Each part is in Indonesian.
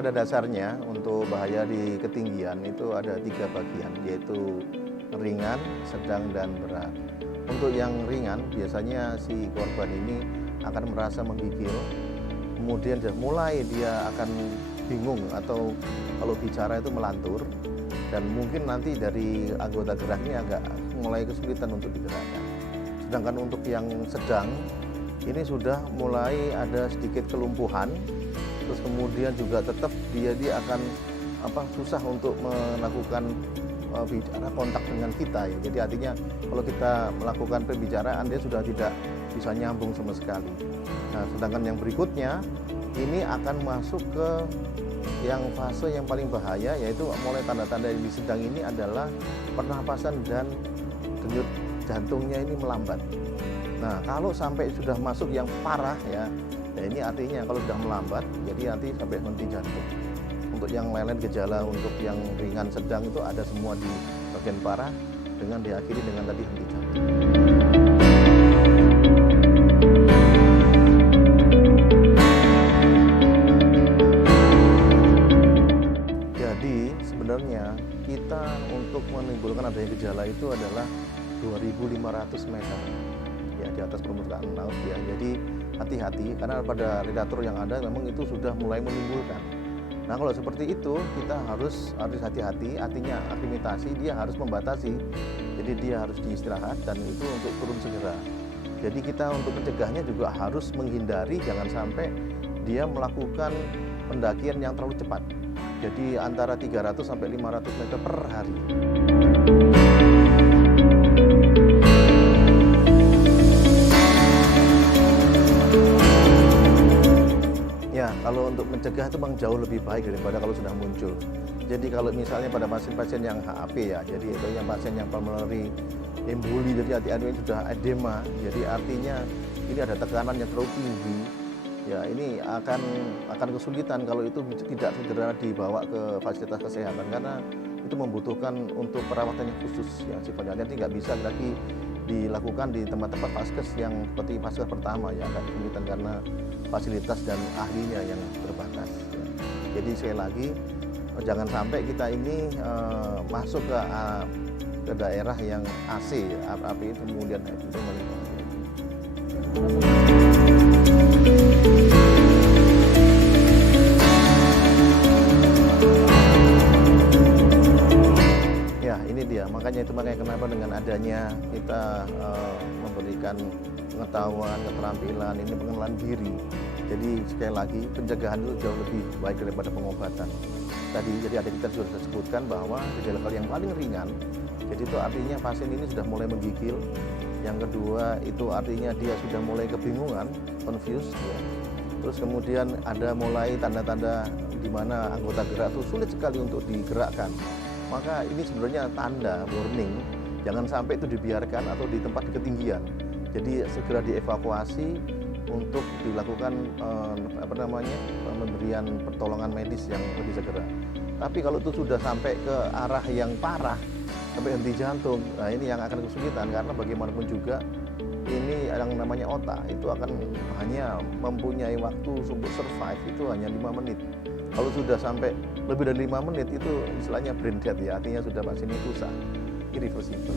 pada dasarnya untuk bahaya di ketinggian itu ada 3 bagian, yaitu ringan, sedang, dan berat. Untuk yang ringan biasanya si korban ini akan merasa menggigil, kemudian mulai dia akan bingung atau kalau bicara itu melantur, dan mungkin nanti dari anggota geraknya agak mulai kesulitan untuk digerakkan. Sedangkan untuk yang sedang ini sudah mulai ada sedikit kelumpuhan, terus kemudian juga tetap dia akan susah untuk melakukan bicara kontak dengan kita ya. Jadi artinya kalau kita melakukan pembicaraan dia sudah tidak bisa nyambung sama sekali. Nah, sedangkan yang berikutnya ini akan masuk ke yang fase yang paling bahaya, yaitu mulai tanda-tanda yang sedang ini adalah pernapasan dan denyut jantungnya ini melambat. Nah, kalau sampai sudah masuk yang parah ya ini artinya kalau sudah melambat, jadi nanti sampai henti jantung. Untuk yang lain-lain gejala untuk yang ringan sedang itu ada semua di bagian parah dengan diakhiri dengan tadi henti jantung. Jadi sebenarnya kita untuk menimbulkan adanya gejala itu adalah 2.500 meter ya di atas permukaan laut ya. Jadi hati-hati karena pada literatur yang ada memang itu sudah mulai menimbulkan. Nah, kalau seperti itu kita harus hati-hati, artinya aklimatasi dia harus membatasi. Jadi dia harus diistirahat dan itu untuk turun segera. Jadi kita untuk mencegahnya juga harus menghindari jangan sampai dia melakukan pendakian yang terlalu cepat. Jadi antara 300 sampai 500 meter per hari. Kalau untuk mencegah itu memang jauh lebih baik daripada kalau sudah muncul. Jadi kalau misalnya pada pasien-pasien yang HAP ya, jadi itu yang pasien yang pulmonary emboli, jadi hati-hati sudah edema, jadi artinya ini ada tekanan yang terlalu tinggi. Ya ini akan kesulitan kalau itu tidak segera dibawa ke fasilitas kesehatan karena itu membutuhkan untuk perawatan yang khusus ya sifatnya. Nanti nggak bisa lagi dilakukan di tempat-tempat vaskes yang seperti vaskes pertama ya, agak kesulitan karena fasilitas dan ahlinya yang terbatas ya. Jadi sekali lagi jangan sampai kita ini masuk ke daerah yang AC api itu kemudian itu ya ini dia makanya kenapa dengan adanya kita memberikan pengetahuan, keterampilan, ini pengenalan diri. Jadi sekali lagi pencegahan itu jauh lebih baik daripada pengobatan. Jadi ada kita sudah sebutkan bahwa gejala yang paling ringan, jadi itu artinya pasien ini sudah mulai menggigil. Yang kedua itu artinya dia sudah mulai kebingungan, confused ya. Terus kemudian ada mulai tanda-tanda di mana anggota gerak itu sulit sekali untuk digerakkan. Maka ini sebenarnya tanda warning, jangan sampai itu dibiarkan atau di tempat di ketinggian. Jadi segera dievakuasi untuk dilakukan pemberian pertolongan medis yang lebih segera. Tapi kalau itu sudah sampai ke arah yang parah, sampai henti jantung, nah ini yang akan kesulitan karena bagaimanapun juga ini yang namanya otak itu akan hanya mempunyai waktu untuk survive itu hanya 5 menit. Kalau sudah sampai lebih dari 5 menit itu istilahnya brain dead ya, artinya sudah pasien itu rusak, irreversible.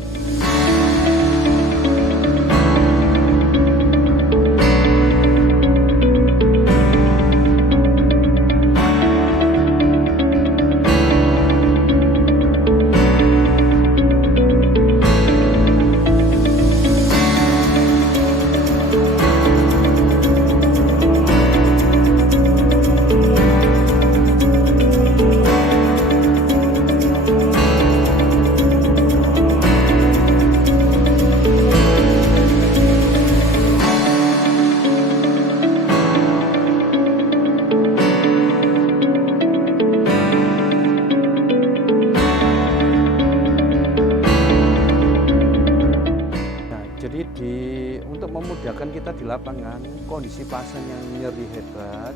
Untuk memudahkan kita di lapangan, kondisi pasien yang nyeri hebat,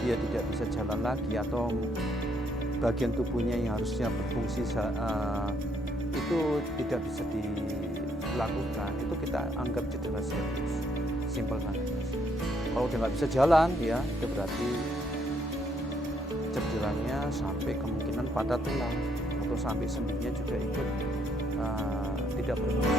dia tidak bisa jalan lagi atau bagian tubuhnya yang harusnya berfungsi itu tidak bisa dilakukan, itu kita anggap cedera serius, simpel banget. Kalau dia nggak bisa jalan, ya itu berarti cederanya sampai kemungkinan patah tulang atau sampai sendinya juga ikut tidak berfungsi.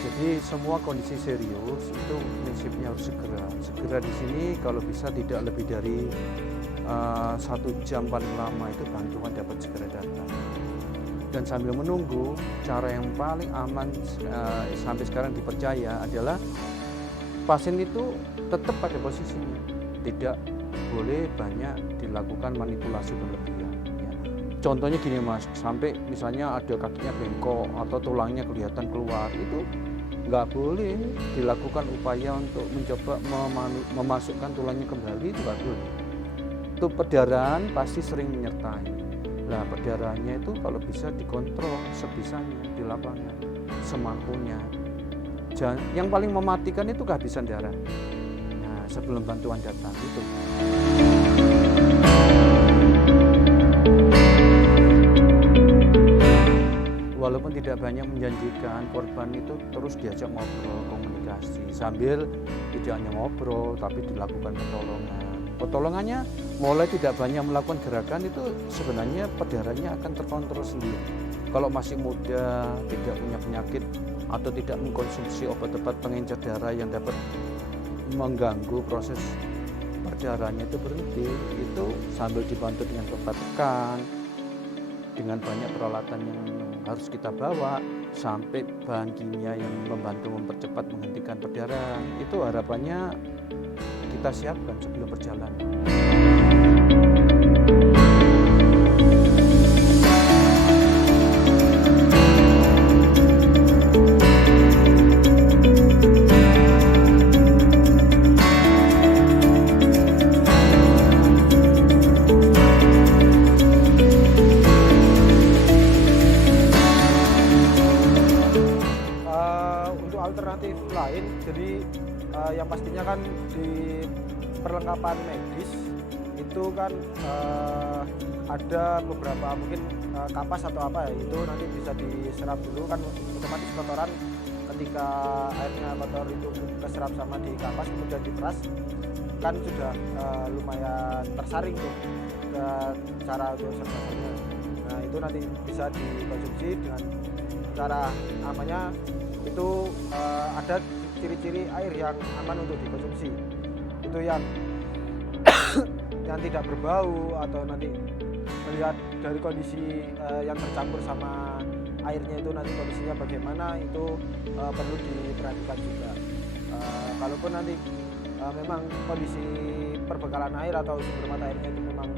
Jadi semua kondisi serius itu prinsipnya harus segera di sini, kalau bisa tidak lebih dari 1 jam paling lama itu bantuan dapat segera datang. Dan sambil menunggu, cara yang paling aman sampai sekarang dipercaya adalah pasien itu tetap pada posisinya, tidak boleh banyak dilakukan manipulasi berlebihan. Ya. Contohnya gini Mas, sampai misalnya ada kakinya bengkok atau tulangnya kelihatan keluar, itu nggak boleh dilakukan upaya untuk mencoba memasukkan tulangnya kembali, itu nggak boleh. Itu perdarahan pasti sering menyertai. Nah, perdarahannya itu kalau bisa dikontrol sebisanya di lapangan, semampunya. Yang paling mematikan itu kehabisan darah. Nah, sebelum bantuan datang itu. Walaupun tidak banyak menjanjikan, korban itu terus diajak ngobrol, komunikasi. Sambil tidak hanya ngobrol, tapi dilakukan pertolongan. Pertolongannya mulai tidak banyak melakukan gerakan, itu sebenarnya perdarahannya akan terkontrol sendiri. Kalau masih muda, tidak punya penyakit atau tidak mengkonsumsi obat-obat pengencer darah yang dapat mengganggu proses perdarahannya itu berhenti, itu sambil dibantu dengan obat tekan, dengan banyak peralatan yang harus kita bawa, sampai bahan kimia yang membantu mempercepat menghentikan perdarahan, itu harapannya kita siapkan sebelum perjalanan. Untuk alternatif lain, jadi yang pastinya kan di perlengkapan medis itu kan ada beberapa mungkin kapas atau apa ya, itu nanti bisa diserap dulu kan, otomatis kotoran ketika airnya kotor itu keserap sama di kapas kemudian diperas kan sudah lumayan tersaring tuh ke cara untuk serbasannya. Nah itu nanti bisa dikonsumsi dengan cara amannya itu ada ciri-ciri air yang aman untuk dikonsumsi, itu yang yang tidak berbau atau nanti melihat dari kondisi yang tercampur sama airnya itu nanti kondisinya bagaimana, itu perlu diperhatikan juga. Kalaupun nanti memang kondisi perbekalan air atau sumber mata airnya itu memang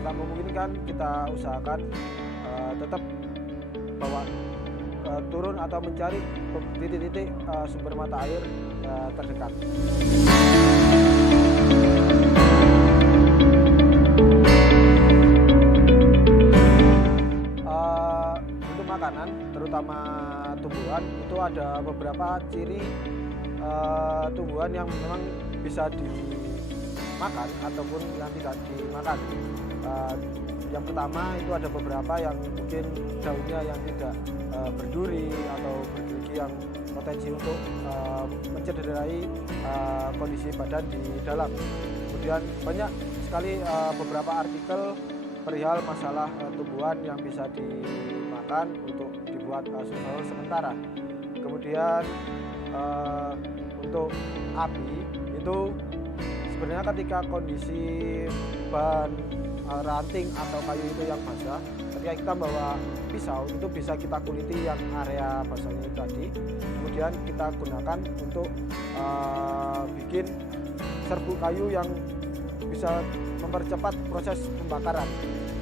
nggak memungkinkan, kita usahakan tetap bawa turun atau mencari titik-titik sumber mata air terdekat. Untuk makanan, terutama tumbuhan, itu ada beberapa ciri tumbuhan yang memang bisa dimakan ataupun yang tidak dimakan. Yang pertama itu ada beberapa yang mungkin daunnya yang tidak berduri atau bergerigi yang potensi untuk mencederai kondisi badan di dalam. Kemudian banyak sekali beberapa artikel perihal masalah tumbuhan yang bisa dimakan untuk dibuat survival sementara. Kemudian untuk api itu sebenarnya ketika kondisi bahan ranting atau kayu itu yang basah, ketika kita bawa pisau itu bisa kita kuliti yang area basahnya itu tadi, kemudian kita gunakan untuk bikin serbuk kayu yang bisa mempercepat proses pembakaran.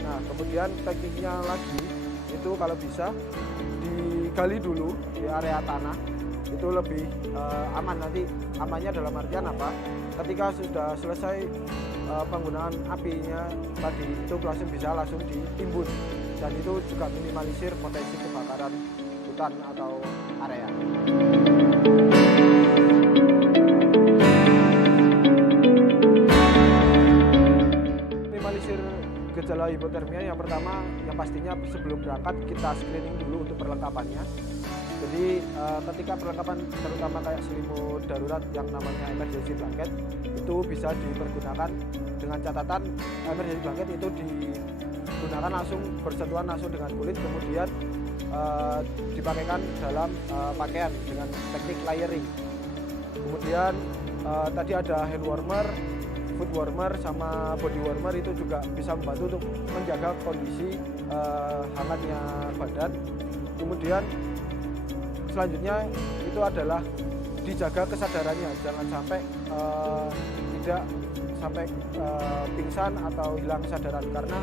Nah kemudian tekniknya lagi itu kalau bisa digali dulu di area tanah, itu lebih aman. Nanti amannya dalam artian apa, ketika sudah selesai penggunaan apinya tadi itu langsung ditimbun, dan itu juga minimalisir potensi kebakaran hutan atau area. Minimalisir gejala hipotermia yang pertama, yang pastinya sebelum berangkat kita screening dulu untuk perlengkapannya. Jadi ketika perlengkapan terutama kayak selimut darurat yang namanya emergency blanket itu bisa dipergunakan dengan catatan emergency blanket itu digunakan langsung bersentuhan langsung dengan kulit, kemudian dipakaikan dalam pakaian dengan teknik layering. Kemudian tadi ada hand warmer, foot warmer, sama body warmer itu juga bisa membantu untuk menjaga kondisi hangatnya badan. Kemudian selanjutnya itu adalah dijaga kesadarannya, jangan sampai tidak sampai pingsan atau hilang kesadaran, karena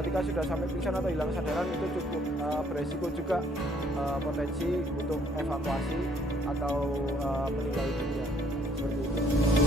ketika sudah sampai pingsan atau hilang kesadaran itu cukup beresiko juga potensi untuk evakuasi atau meninggal dunia seperti itu.